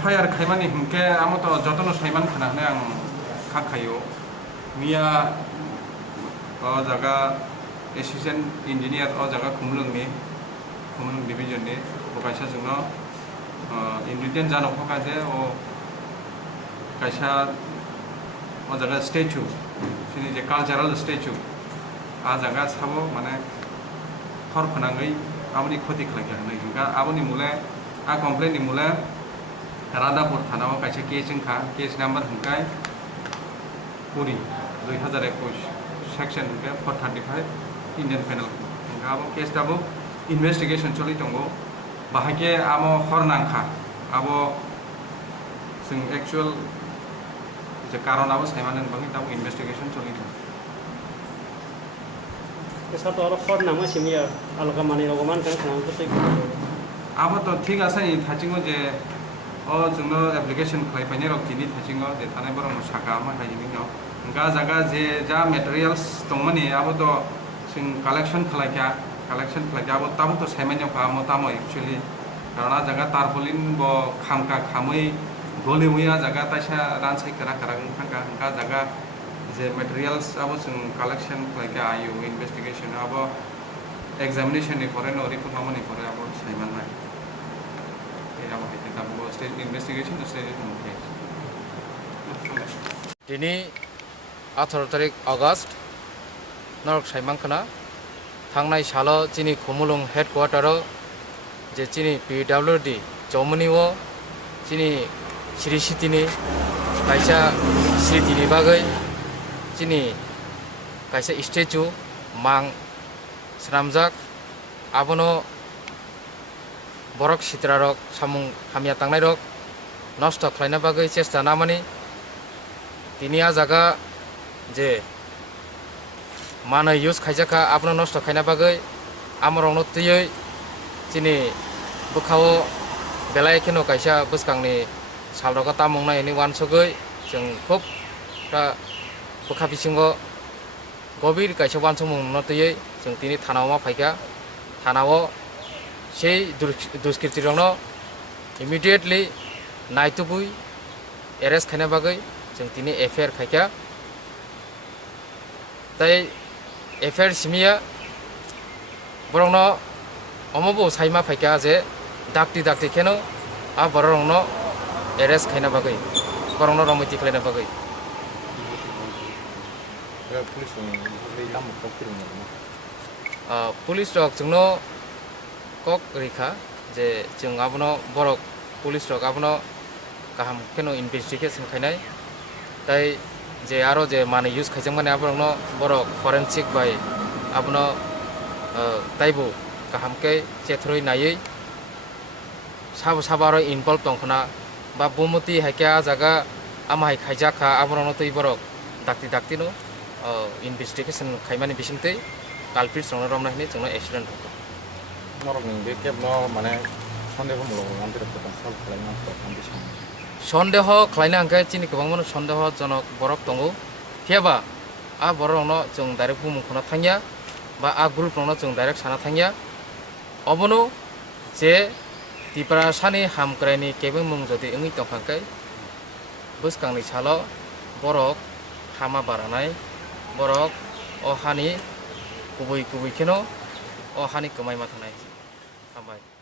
FIR खायमानि हमके आमो तो जतनो साइमान खानाने आं खाखायो मिया जागा एसिस्टेंट इंजिनियर जागा खुमलुंग डिवीजन नि कायसा जोंनो इंग्रेडिएंट जानो फकाजे ओ कायसा जागा स्टेचू सिनि जे कल्चरल स्टेचू आ जागा साबो माने हर फनांगै आबनि क्षति खालामनो नैगा आबनि मुले आ कमप्लेन नि मुले रादापुर थानाव कायसा केस नम्बर हंकाय पुरी 2021 सेक्शन 435 इंडियन पेनल अब केस दाबो इन्वेस्टिगेशन चलि दंगो बाहागे आमो हरनांखा आबो जों एक्चुअल जे कारणाबो सायमानन बाङै दाबो इन्वेस्टिगेशन चलि दं केसा तो हरनामा सिमिया अलगा माने रगमान kan खालामखै आबो तो ठीक आसे थाचिङो जे जोंनो एप्लिकेशन खालामफैनाय रक्तिनि थाचिङो जे थानाय बरं साका मा हायिनिनो गा जागा जे जा मेटेरियल्स दंमोनि आबो तो जों कालेक्शन खालामया आबो ताबो तो सायमान्य खामो तामो एक्चुअली कारण आ जागा तारपलिन बो खामका खामै गलेमुया जागा ताइसा रानसाय करा थांगा गा जागा जे मेटेरियल्स आबो जों कालेक्शन खालामया आयु इन्वेस्टिगेशन आबो एग्जामिनेशन नि फरे नो रिपोर्ट मामनि फरे आबो सायमाननाय investigation to stage Dini 18 tarik August Norok Saimangkana Tangnai Salo Chini Khumulung headquarter je Chini PWD Jomani wo Chini Sri City Kaisa City ni bagai Chini Kaisa statue mang Sramjak abono borok sitrarok samung hamia tangnai rok nosto khlaina bagai chesta namani tinia jaga je mana use khaijaka apno nosto khaina bagai amrong no tiyoi chini bukhao belai kheno kaisa buskangni salroka tamungnai ni wansogoi जों খুব তা bukha bisingo gobir kaisa wansomung no tiyoi जों tini thanao ma phaika thanao সেই দুষ্কৃতিরংনো immediately নাইতুবুই arrest খাইনা বাগৈ जों तिनी FIR खायका ताई एफआईआर सिमिया बरंनो अमबो साइमा फायका जे दाक्ति खेनो आ बरंनो एरेस्ट खाइना बागै बरंनो रमैति खालायना बागै पुलिस रक जोंनो kok rika je जों abono borok police rok abono kaham keno investigation khainai tai je aro je mane use khaijang mane abono borok forensic by abono taibo kaham ke chethroi nai sabaro involved tongkhona ba bumuti haikya jaga amai khaijaka abono tei borok dakti no investigation khaimani bisingtei culprit songna romna hini जोंनो accident সন্দেহ খালাইনা angke chini kwbangma সন্দেহ জনক borok tongo pheba a borokno जों direct bumungkhona thangya ba a group no जों direct sana thangya obono je tipra sani hamkraini kebeng mung jodi engui tongkhangkai buskangni salo borok hama baranai borok o hani kubui kheno o hani kamai ma thanai Bye.